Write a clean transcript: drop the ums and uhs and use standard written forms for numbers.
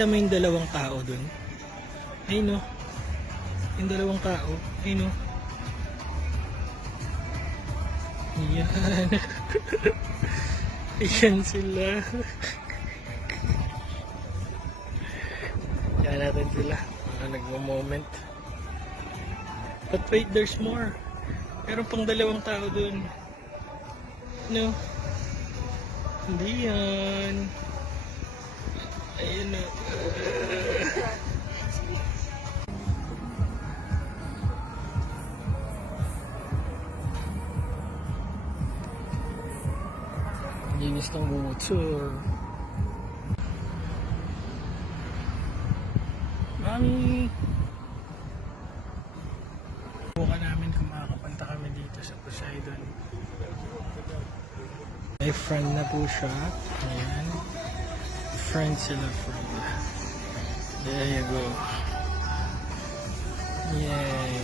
Nakita mo yung dalawang tao dun? Ay no. Yung dalawang tao. Ay no. Yan. Yan sila. Yan natin sila. Nagmo-moment. But wait, there's more. Meron pang dalawang tao dun. No. Hindi yan. Ayun na. Linis ng motor. Mami! Bukan namin kung makakapunta kami dito sa Poseidon. May friend na po siya. Ayan. Friend sila, friend. There you go. Yay!